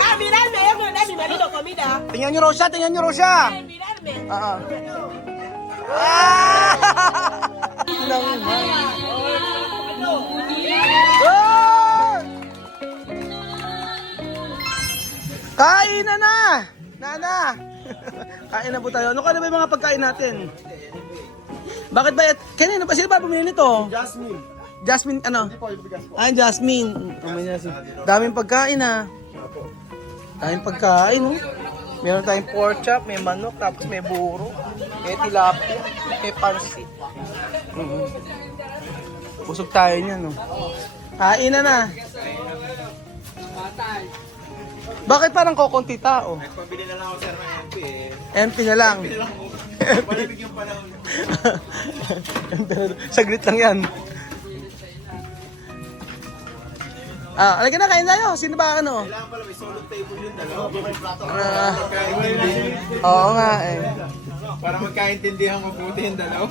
Ah, mirarme, es verdad, mi marido comida. Tingnan nyo raw siya, tingnan nyo raw siya. Mirarme. Ah. Ah! Ah! Kain na na! Nana! Kain na po tayo. Ano ka na ba yung mga pagkain natin? Bakit ba? Kanina ba? Sino ba bumili nito? Jasmine. Jasmine, ano? Hindi po, yung bigas po. Ah, Jasmine. Daming pagkain ah. Daming pagkain oh. Meron tayong pork chop, may manok, tapos may buro, may tilapia, may pansit. Busog tayo niyan oh. Kain na na. Bakit parang kokonti tao? Pabili na lang ako sir ng MP eh. MP na lang. Malamig yung panahon. Saglit lang yan. Ah, alagyan na, kain tayo. Sino ba ano? Kailangan pala may solid table yung dalawa. Oo nga eh. Para magkaintindihan mabuti yung dalawa.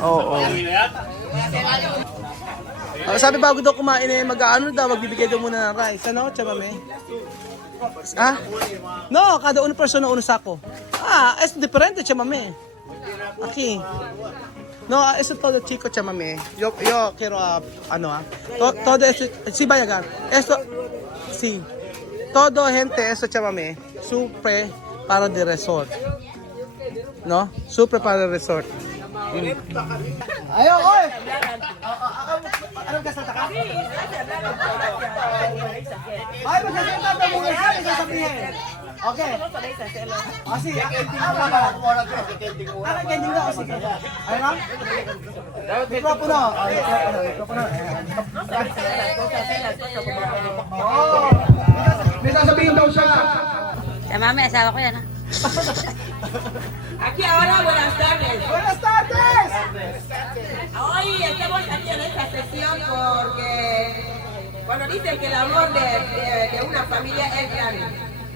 Oo. Sabi bago daw kumain eh, mag-ano daw, magbibigay daw muna ng rice. Ano, chamame? Ah? No, kada uno person na uno sako. Ah, es diferente chamame. Aquí. No, eso todo chico chamame. Yo quiero todo eso, sí vayan. Esto, sí. Todo gente eso chamame. Supre para de resort. No? Supre para el resort. Ayaw, oy! Anong kasata ka? Ay, magsasalita ka muna siya, sasabihin. Okay. O, sige. Kending na, o sige. Ayun lang? Mikropono. Mikropono. Oo. May sasabihin daw siya. Sa mami, asawa ko yan ha. Aquí ahora, buenas tardes. Buenas tardes! Hoy estamos aquí en esta sesión porque cuando dicen que el amor de una familia es grande.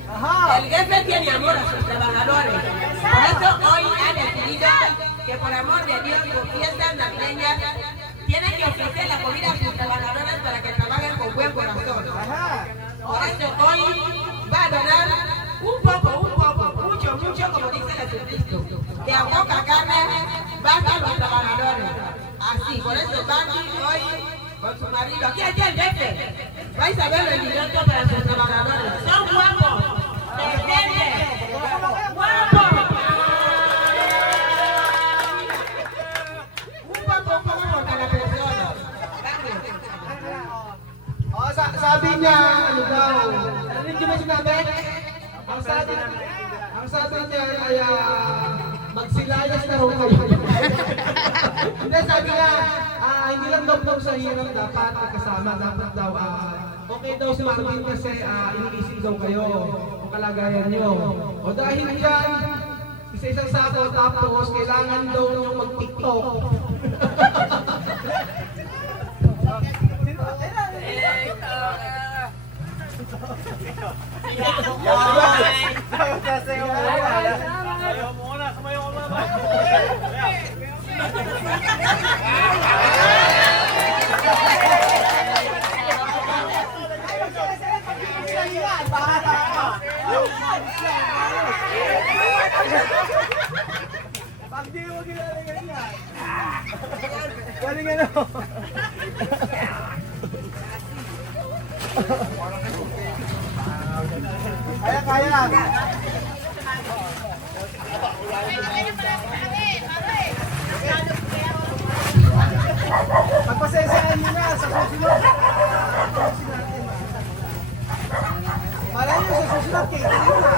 Ajá. El jefe tiene amor a sus trabajadores. Por eso hoy han decidido que por amor de Dios, por fiestas navideñas, tienen que ofrecer la comida a sus trabajadores para que trabajen con buen corazón. Por eso hoy va a donar un poco, mucho, como dice Jesucristo. De a poca carne bastan los trabajadores. Así, por eso van hoy con su marido. Aquí está el jefe. Vais a ver el directo para sus trabajadores. Son guapos. ¡Guapos! Un guapo como por cada persona. Oh, sabi niya, ano daw? Ano yung mo sinabi? Ang sabi niya ay magsilayas na raw kayo. Hindi, sabi niya, hindi lang daw sa hirap dapat magkasama. Dapat daw, okay daw si Marvin kasi iniisip daw kayo o kalagayan niyo. O dahil dyan, isa-isang sako tapos kailangan daw niyo mag-tiktok. Ayaw mo na, sumayo ko na. Pagdi mo ginagawa niya. Galing ano? Kaya. Magpasensyahan nyo na sa susunod. Malay nyo sa susunod, catering na.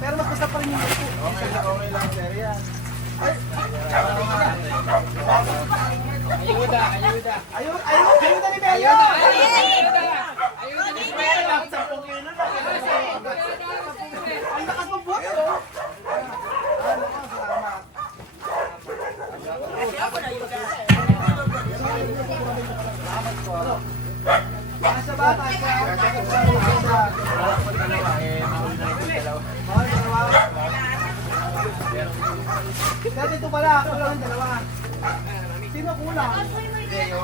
Pero magpasta pa rin yung ito. Okay lang sir yan. Ayuda ni Bello! Ang lakas mo buhat, oh! Nasa ba? Dito pala, kulang ang dalawa. Sino kulang?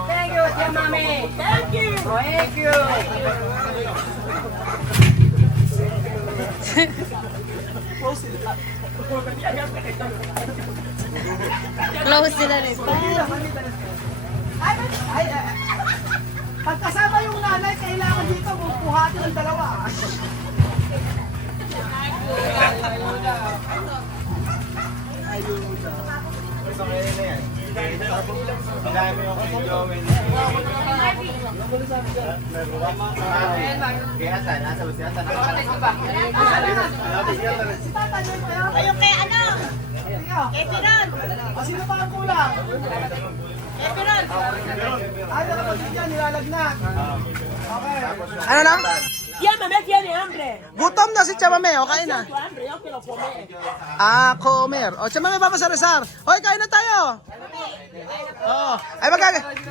Thank you, dear mommy. Thank you. Thank you. Close sila rin. Pag kasama yung nanay, kailangan dito buhatin ng dalawa. Ayun kay ano? Kay Piron. Sino pa ang kulang? Kay Piron. Ano na kapag yan, nilalagnat. Okay. Ano na? Tiene hambre. Gutom na si Chamame, o kain na. Tu hambre, yo quiero comer. Ah, comer. O, Chamame, papasar-sar. Hoy, kain na tayo. Oo. Ay,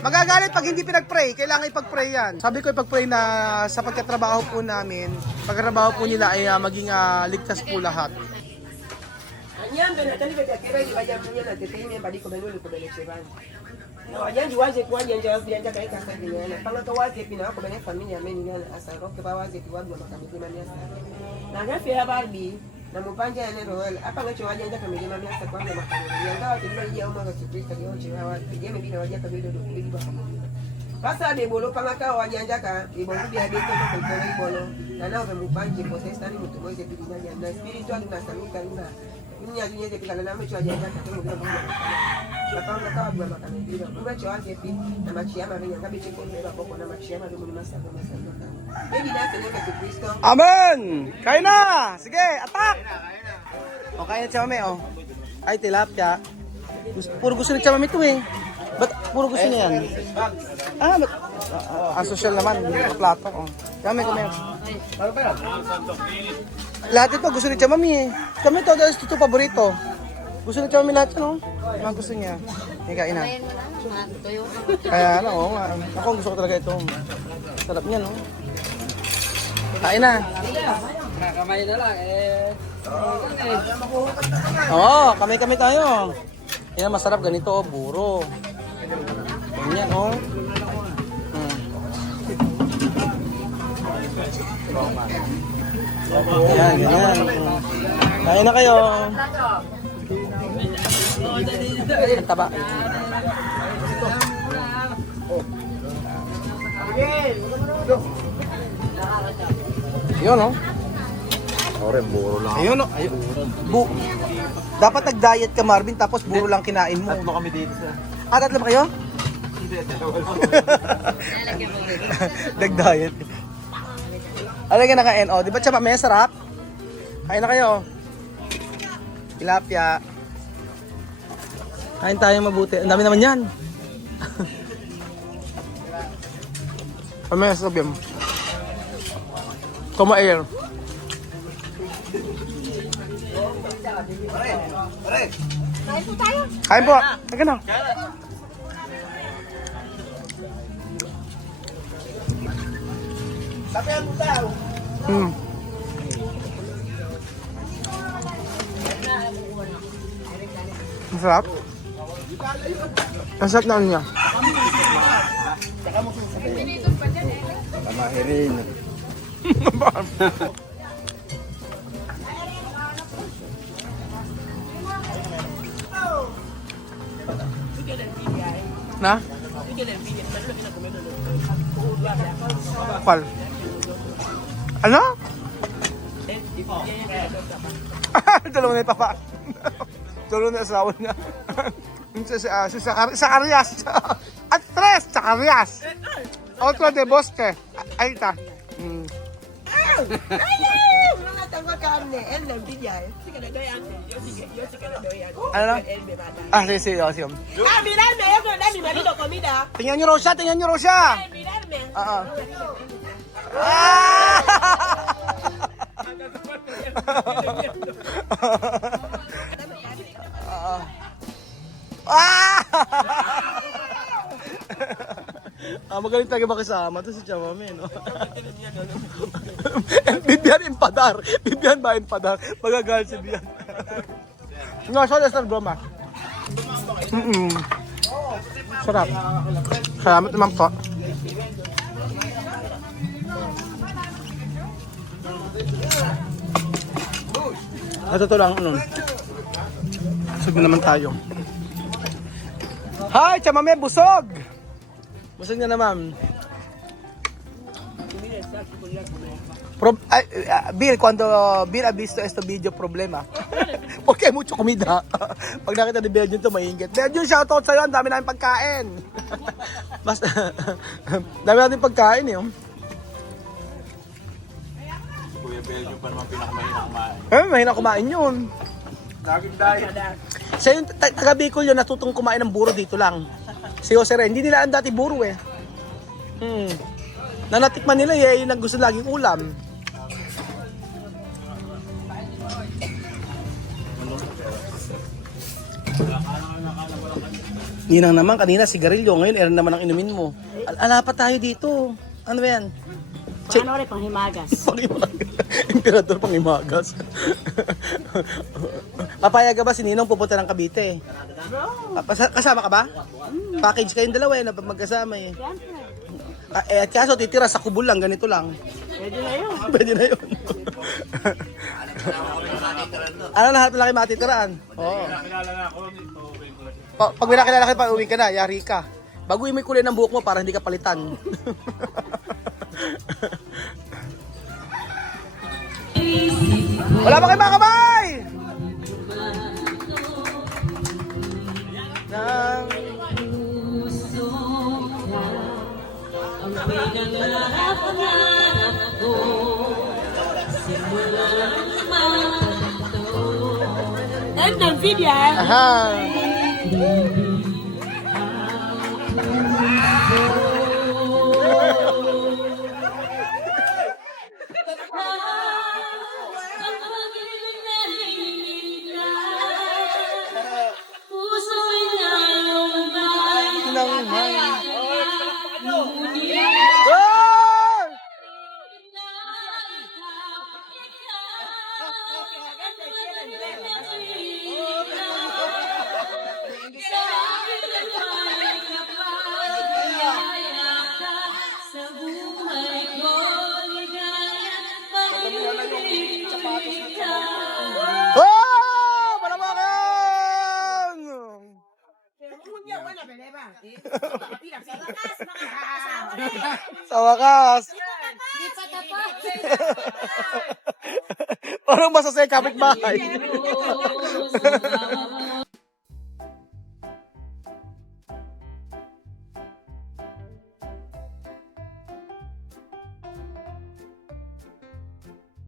magagalit pag hindi pinag-pray. Kailangan ipag-pray yan. Sabi ko ipag-pray na sa pagkatrabaho po namin, pagkatrabaho po nila ay maging ligtas po lahat. Nyambe na tani beta kira ni baja punya na tete ni badi ko belu ko belu cheban. No, ayan waje kwa nyanja bianja kai kasa kinyana. Panga to waje pina ko bene familia meni ngana asaro ke ba waje tuwa gwa makamiti mani asa. Na gafi ya barbi na mupanja ya nero apa ngacho waje nja kamili mani asa kwa ngwa makamiti. Yanga wa tibia ya uma ga Kristo yo chewa wa tije me bina waje ka bedo do bidi ba. Basa de bolo panga ka waje nja ka ibolo bia de to ko ko ibolo. Na na wa mupanje protestani mtu moje bidi na spiritual na samika luna. Ini aja nyete pikala na mecho aja jaka temu bila mungu. Bakanga kawa bwa makana bila. Kumbe cho ake pi na machiyama benya ngabe chiko mbeba koko na machiyama bemu ni masa kama sasa. Baby na tene ka Kristo. Amen! Kain na! Sige, atak! O, kain na Chamame, o. Ay, tilapia. Puro gusto ni Chamame ito eh. Ba't puro gusto niya yan? Ah, ba't? Ang social naman, hindi ko plato. O. Chamame, kumain. Lahat ito gusto ni Chamame eh. Kami ito, dahil ito paborito. Gusto ni Chamame lahat yun, o. Mga gusto niya. Hindi kain na. Kain mo na. Tuyo. Kaya ano, oo nga. Ako gusto ko talaga ito. Sarap niya, no? Kain na. Kamay na lang eh. Oo, kamay-kamay tayo. Yan ang masarap ganito, oh, buro. Ganyan, oh. Yan, ganyan. Kain na kayo. Ang taba. Yun, oh. Ayun, oh. Ayun. Dapat nag-diet ka, Marvin, tapos buro lang kinain mo. Tatlo kami dito sa... Ah, tatlo ba kayo? Nag-diet. Ano ka nakain? O, di ba siya may sarap? Kain na kayo. Tilapia. Kain tayo mabuti. Ang dami naman yan. Pamaya sa sabihan mo. Kumair. Kain po tayo. Kain po. Teka na. Sabihan mo daw! Masarap. Masarap na ano niya. Tamahirin. Na? Pal. Ano? Dalawa na yung papa. Dalawa na yung asawa niya. Sa Arias. At tres, sa Arias. Otro de Bosque. Ahí está. Una tengo carne, él le envidia, sí que le doy antes, yo sí que le doy antes. Ano? Él me mata. Ah, sí. Ah, mirarme, yo quiero dar a mi marido comida. Tingnan nyo, Rosia. Ay, mirarme. Ah. Ah! Magaling tayo makisama. Ito si Chamame, no? Bibian impadar. Bibian ba impadar? Magagalit si Bian. No, so that's not broma. Sarap. Salamat naman po. At ito lang, ano. Busog na naman tayo. Hi, chamame, busog! Busog na naman. Bill, cuando Bill ha visto este video, problema. Porque mucho comida. Pag nakita ni Belgium to, maingit. Belgium, shoutout sa'yo. Ang dami namin pagkain. Basta, dami natin pagkain eh. Kuya Belgium pa naman pinakamahina kumain. Mahina kumain yun. Laging diet. Siya yung taga Bicol yun, natutong kumain ng buro dito lang. Si Jose Ren, hindi nila ang dati buro eh. Nanatikman nila eh, yun ang gusto laging ulam. Yun ang naman, kanina sigarilyo, ngayon eran naman ang inumin mo. Ala pa tayo dito. Ano ba yan? Paano rin, panghimagas. Pangimagas. Imperador Pangimagas. Papayag ka ba si Ninong pupunta ng Cavite? Kasama ka ba? Package kayong dalawa eh, na magkasama eh. At kaso titira sa kubol lang, ganito lang. Pwede na yun. Pwede na yun. Ano lahat na laki matitiraan? Oo. Nakilala na ako nito. Pag winakilala ka pa, uwi ka na, yari ka. Baguhin mo yung kulay ng buhok mo para hindi ka palitan. Wala ba kayo mga kamay? Nang End ng video. aha. Oh! Oh! Palawakan! Sa wakas. Hindi pa tapos. Parang masasay kapitbahay.